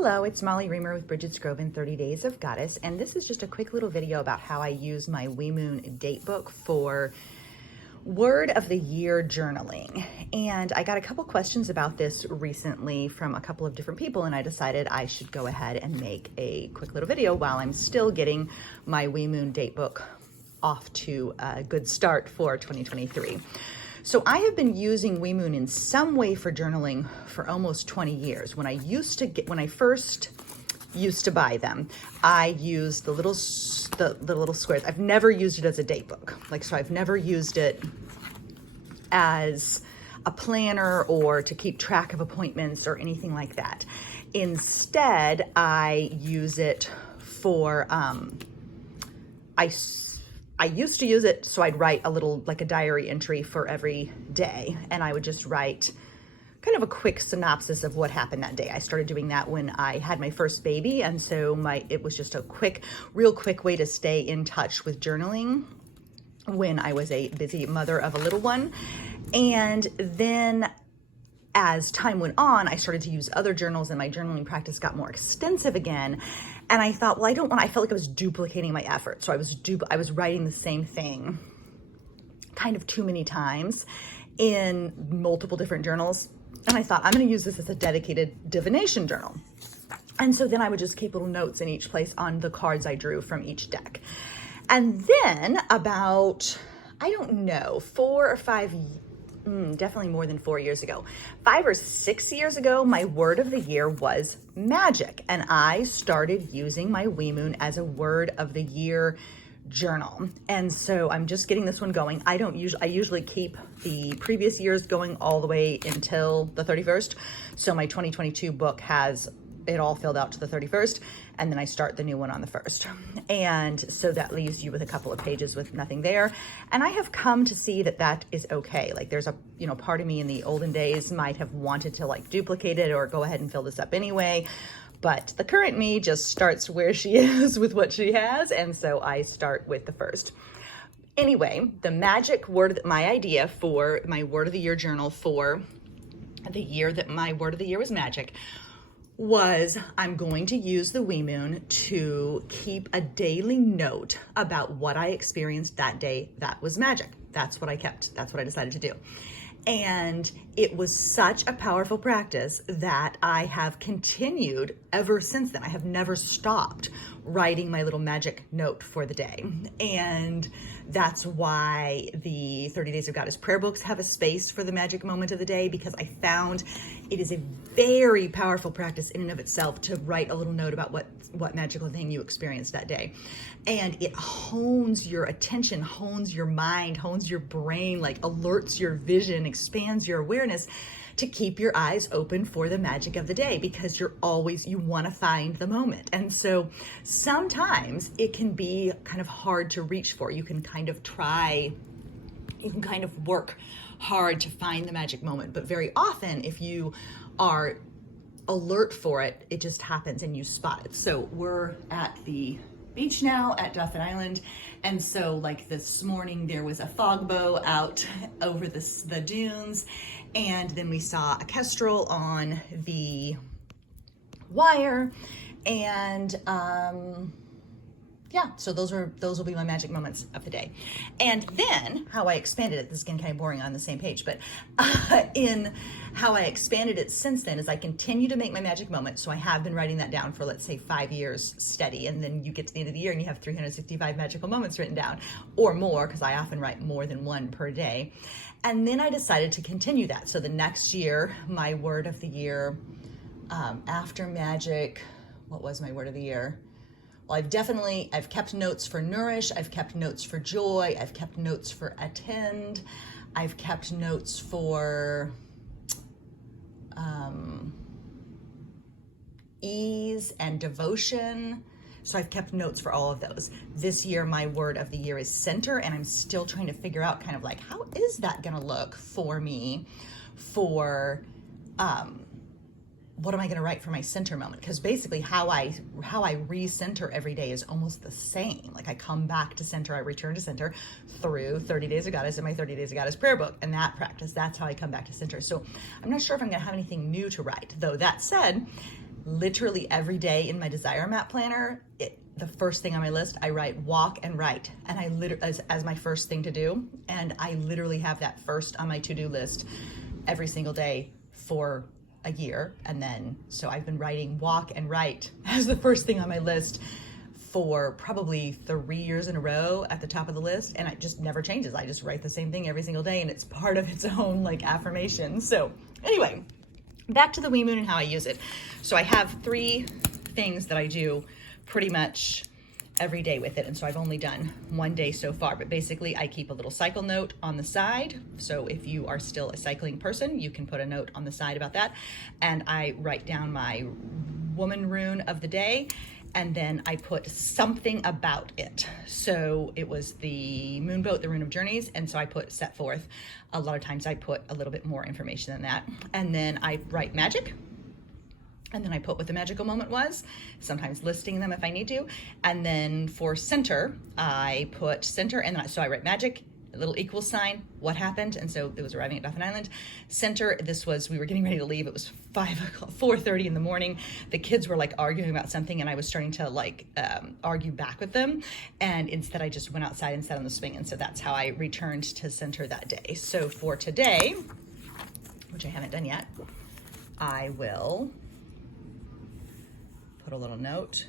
Hello, it's Molly Reamer with Bridget's Grove in 30 Days of Goddess, and this is just a quick little video about how I use my Womanrune Datebook for Word of the Year journaling. And I got a couple questions about this recently from a couple of different people, and I decided I should go ahead and make a quick little video while I'm still getting my Womanrune Datebook off to a good start for 2023. So I have been using Womanrune in some way for journaling for almost 20 years. When I first used to buy them, I used the little squares. I've never used it as a date book. So I've never used it as a planner or to keep track of appointments or anything like that. Instead, I use it for, I used to use it so I'd write a little, like a diary entry for every day, and I would just write kind of a quick synopsis of what happened that day. I started doing that when I had my first baby, and so it was just a real quick way to stay in touch with journaling when I was a busy mother of a little one. And then as time went on, I started to use other journals and my journaling practice got more extensive again. And I thought, well, I felt like I was duplicating my effort. So I was writing the same thing kind of too many times in multiple different journals. And I thought, I'm going to use this as a dedicated divination journal. And so then I would just keep little notes in each place on the cards I drew from each deck. And then about, I don't know, 4 or 5 definitely more than 4 years ago. 5 or 6 years ago, my word of the year was magic. And I started using my Womanrune as a word of the year journal. And so I'm just getting this one going. I usually keep the previous years going all the way until the 31st. So my 2022 book has it all filled out to the 31st, and then I start the new one on the 1st. And so that leaves you with a couple of pages with nothing there. And I have come to see that that is okay. Like there's a, part of me in the olden days might have wanted to duplicate it or go ahead and fill this up anyway. But the current me just starts where she is with what she has. And so I start with the 1st. Anyway, the magic word, my idea for my word of the year journal for the year that my word of the year was magic, was I'm going to use the Womanrune to keep a daily note about what I experienced that day that was magic. That's what I kept. That's what I decided to do. And it was such a powerful practice that I have continued ever since then. I have never stopped writing my little magic note for the day. And that's why the 30 Days of Goddess prayer books have a space for the magic moment of the day, because I found it is a very powerful practice in and of itself to write a little note about what magical thing you experienced that day. And it hones your attention, hones your mind, hones your brain, alerts your vision, expands your awareness to keep your eyes open for the magic of the day, because you want to find the moment. And so sometimes it can be kind of hard to reach for. You can kind of work hard to find the magic moment. But very often, if you are alert for it, it just happens and you spot it. So we're at the beach now at Dauphin Island. And so this morning there was a fog bow out over the dunes. And then we saw a kestrel on the wire. And yeah, so those will be my magic moments of the day. And then how I expanded it, this is getting kind of boring on the same page, but in how I expanded it since then is I continue to make my magic moment. So I have been writing that down for, let's say, 5 years steady. And then you get to the end of the year and you have 365 magical moments written down or more, because I often write more than one per day. And then I decided to continue that. So the next year, my word of the year, after magic, what was my word of the year? Well, I've kept notes for nourish, I've kept notes for joy, I've kept notes for attend, I've kept notes for ease and devotion. So I've kept notes for all of those. This year, my word of the year is center, and I'm still trying to figure out how is that gonna look for me for, what am I going to write for my center moment? Because basically how I re-center every day is almost the same. I come back to center, I return to center through 30 Days of Goddess and my 30 Days of Goddess prayer book. And that practice, that's how I come back to center. So I'm not sure if I'm going to have anything new to write. Though that said, literally every day in my desire map planner, the first thing on my list, I write walk and write, and I literally as my first thing to do, and I literally have that first on my to-do list every single day for a year. And then so I've been writing walk and write as the first thing on my list for probably 3 years in a row at the top of the list, and it just never changes. I just write the same thing every single day, and it's part of its own like affirmation. So anyway, back to the wee moon and how I use it. So I have 3 things that I do pretty much every day with it, and so I've only done 1 day so far, but basically I keep a little cycle note on the side. So if you are still a cycling person, you can put a note on the side about that, and I write down my Womanrune of the day, and then I put something about it. So it was the moon boat, the rune of journeys, and so I put set forth. A lot of times I put a little bit more information than that, and then I write magic, and then I put what the magical moment was, sometimes listing them if I need to. And then for center, I put center, and then so I write magic, a little equal sign, what happened. And so it was arriving at Baffin Island. Center, this was, we were getting ready to leave. It was 4:30 in the morning. The kids were like arguing about something, and I was starting to like argue back with them. And instead I just went outside and sat on the swing. And so that's how I returned to center that day. So for today, which I haven't done yet, I will put a little note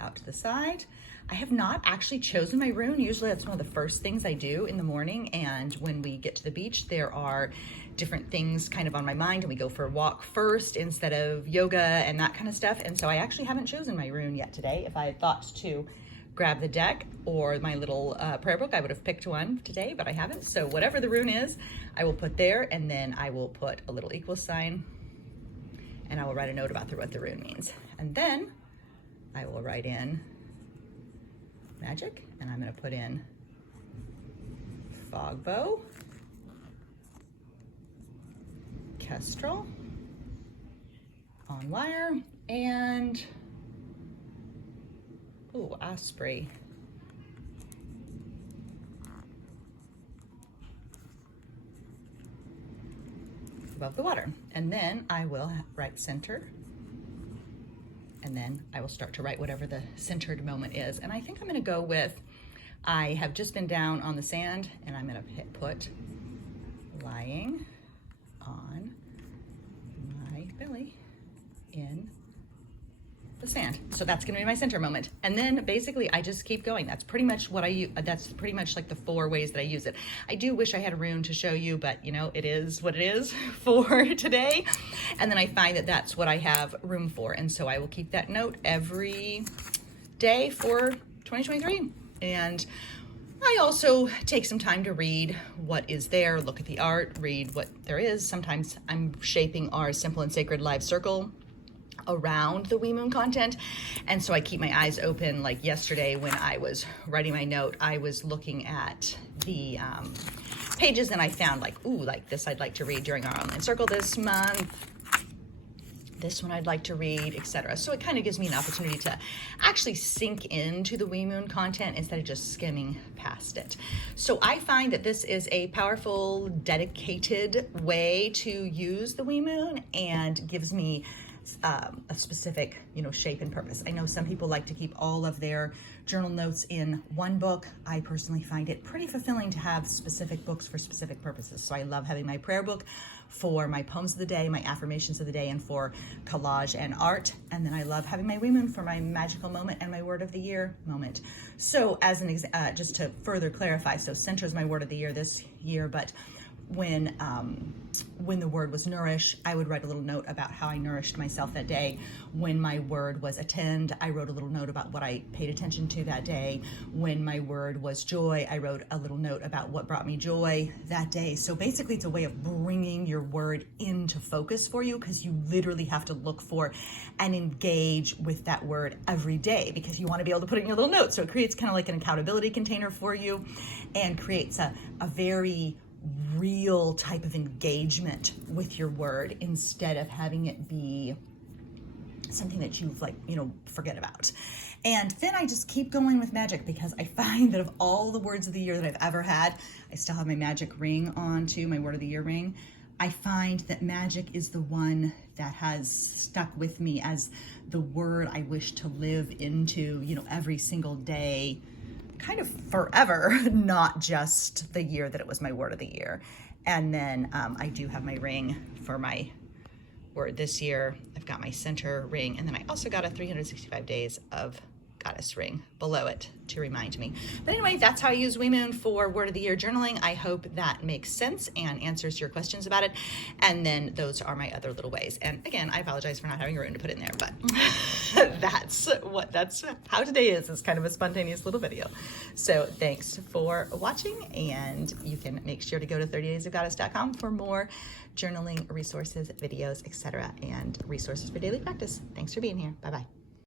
out to the side. I have not actually chosen my rune. Usually that's one of the first things I do in the morning, and when we get to the beach, there are different things kind of on my mind, and we go for a walk first instead of yoga and that kind of stuff. And so I actually haven't chosen my rune yet today. If I had thought to grab the deck or my little prayer book, I would have picked one today, but I haven't. So whatever the rune is, I will put there, and then I will put a little equal sign, and I will write a note about what the rune means. And then I will write in magic, and I'm going to put in fog bow, kestrel on wire, and osprey. Above the water. And then I will write center, and then I will start to write whatever the centered moment is. And I think I'm gonna go with, I have just been down on the sand, and I'm gonna put lying on my belly in the sand. So that's gonna be my center moment. And then basically I just keep going. That's pretty much what I use. That's pretty much like the 4 ways that I use it. I do wish I had a rune to show you, but you know, it is what it is for today. And then I find that that's what I have room for. And so I will keep that note every day for 2023. And I also take some time to read what is there, look at the art, read what there is. Sometimes I'm shaping our Simple and Sacred Live Circle around the wee moon content, and so I keep my eyes open. Like yesterday when I was writing my note, I was looking at the pages, and I found like, ooh, like this I'd like to read during our online circle this month, this one I'd like to read, etc. So it kind of gives me an opportunity to actually sink into the wee moon content instead of just skimming past it. So I find that this is a powerful, dedicated way to use the wee moon, and gives me a specific, shape and purpose. I know some people like to keep all of their journal notes in one book. I personally find it pretty fulfilling to have specific books for specific purposes. So I love having my prayer book for my poems of the day, my affirmations of the day, and for collage and art. And then I love having my wee moon for my magical moment and my word of the year moment. So as an just to further clarify, so center is my word of the year this year, but when the word was nourish, I would write a little note about how I nourished myself that day. When my word was attend, I wrote a little note about what I paid attention to that day. When my word was joy, I wrote a little note about what brought me joy that day. So basically it's a way of bringing your word into focus for you, because you literally have to look for and engage with that word every day, because you want to be able to put it in your little note. So it creates kind of like an accountability container for you, and creates a very real type of engagement with your word, instead of having it be something that you've forget about. And then I just keep going with magic, because I find that of all the words of the year that I've ever had, I still have my magic ring on too, my word of the year ring. I find that magic is the one that has stuck with me as the word I wish to live into, you know, every single day, kind of forever, not just the year that it was my word of the year. And then I do have my ring for my word this year. I've got my center ring, and then I also got a 365 days of goddess ring below it to remind me. But anyway, that's how I use WeMoon for word of the year journaling. I hope that makes sense and answers your questions about it. And then those are my other little ways. And again, I apologize for not having a room to put in there, but that's how today is. It's kind of a spontaneous little video. So thanks for watching, and you can make sure to go to 30daysofgoddess.com for more journaling resources, videos, etc., and resources for daily practice. Thanks for being here. Bye-bye.